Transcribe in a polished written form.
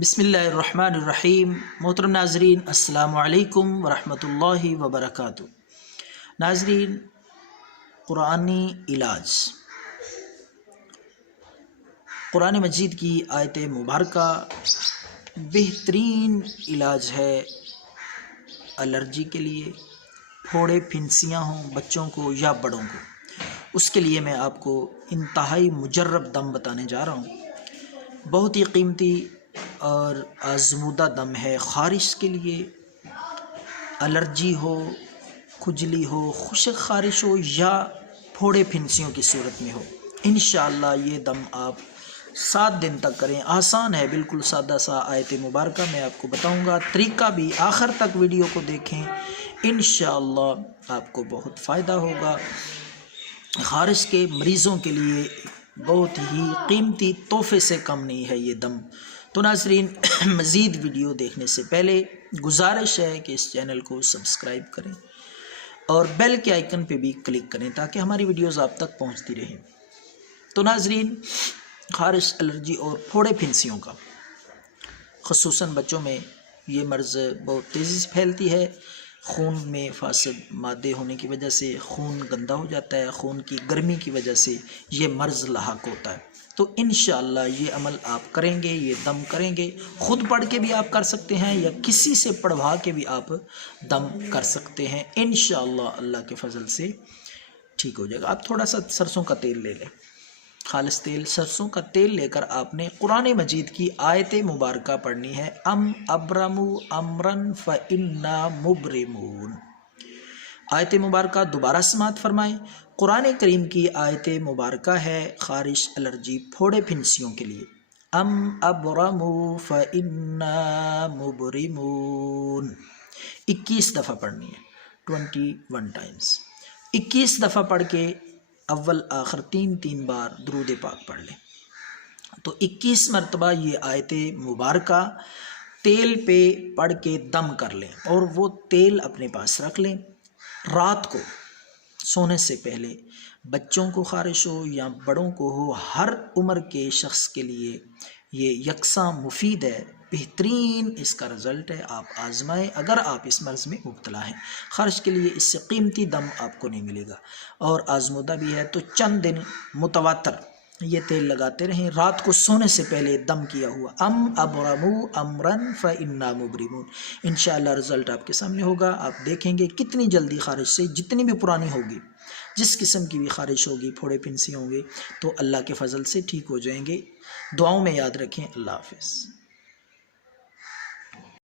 بسم اللہ الرحمن الرحیم۔ محترم ناظرین، السلام علیکم ورحمۃ اللہ وبرکاتہ۔ ناظرین، قرآنی علاج، قرآن مجید کی آیت مبارکہ بہترین علاج ہے الرجی کے لیے، پھوڑے پھنسیاں ہوں بچوں کو یا بڑوں کو۔ اس کے لیے میں آپ کو انتہائی مجرب دم بتانے جا رہا ہوں۔ بہت ہی قیمتی اور آزمودہ دم ہے خارش کے لیے۔ الرجی ہو، کھجلی ہو، خشک خارش ہو یا پھوڑے پھنسیوں کی صورت میں ہو، انشاءاللہ یہ دم آپ 7 دن تک کریں۔ آسان ہے، بالکل سادہ سا آیت مبارکہ میں آپ کو بتاؤں گا، طریقہ بھی آخر تک ویڈیو کو دیکھیں، انشاءاللہ آپ کو بہت فائدہ ہوگا۔ خارش کے مریضوں کے لیے بہت ہی قیمتی تحفے سے کم نہیں ہے یہ دم۔ تو ناظرین، مزید ویڈیو دیکھنے سے پہلے گزارش ہے کہ اس چینل کو سبسکرائب کریں اور بیل کے آئیکن پہ بھی کلک کریں تاکہ ہماری ویڈیوز آپ تک پہنچتی رہیں۔ تو ناظرین، خارش، الرجی اور پھوڑے پھنسیوں کا، خصوصاً بچوں میں یہ مرض بہت تیزی سے پھیلتی ہے۔ خون میں فاسد مادے ہونے کی وجہ سے خون گندا ہو جاتا ہے، خون کی گرمی کی وجہ سے یہ مرض لاحق ہوتا ہے۔ تو انشاءاللہ یہ عمل آپ کریں گے، یہ دم کریں گے، خود پڑھ کے بھی آپ کر سکتے ہیں یا کسی سے پڑھوا کے بھی آپ دم کر سکتے ہیں، انشاءاللہ اللہ کے فضل سے ٹھیک ہو جائے گا۔ آپ تھوڑا سا سرسوں کا تیل لے لیں، خالص تیل، سرسوں کا تیل لے کر آپ نے قرآن مجید کی آیت مبارکہ پڑھنی ہے، ام ابرموا امرا فانا مبرمون۔ آیت مبارکہ دوبارہ سماعت فرمائیں۔ قرآن کریم کی آیت مبارکہ ہے خارش، الرجی، پھوڑے پھنسیوں کے لیے، ام ابرموا فانا مبرمون۔ 21 دفعہ پڑھنی ہے، 21 ٹائمز۔ 21 دفعہ پڑھ کے اول آخر 3 بار درود پاک پڑھ لیں۔ تو 21 مرتبہ یہ آیت مبارکہ تیل پہ پڑھ کے دم کر لیں اور وہ تیل اپنے پاس رکھ لیں۔ رات کو سونے سے پہلے بچوں کو خارش ہو یا بڑوں کو ہو، ہر عمر کے شخص کے لیے یہ یکساں مفید ہے، بہترین اس کا رزلٹ ہے۔ آپ آزمائیں اگر آپ اس مرض میں مبتلا ہیں۔ خارش کے لیے اس سے قیمتی دم آپ کو نہیں ملے گا اور آزمودہ بھی ہے، تو چند دن متواتر یہ تیل لگاتے رہیں، رات کو سونے سے پہلے دم کیا ہوا، ام ابرموا امرا فانا مبرمون۔ انشاءاللہ رزلٹ آپ کے سامنے ہوگا، آپ دیکھیں گے کتنی جلدی خارش سے، جتنی بھی پرانی ہوگی، جس قسم کی بھی خارش ہوگی، پھوڑے پھنسی ہوں گے، تو اللہ کے فضل سے ٹھیک ہو جائیں گے۔ دعاؤں میں یاد رکھیں۔ اللہ حافظ۔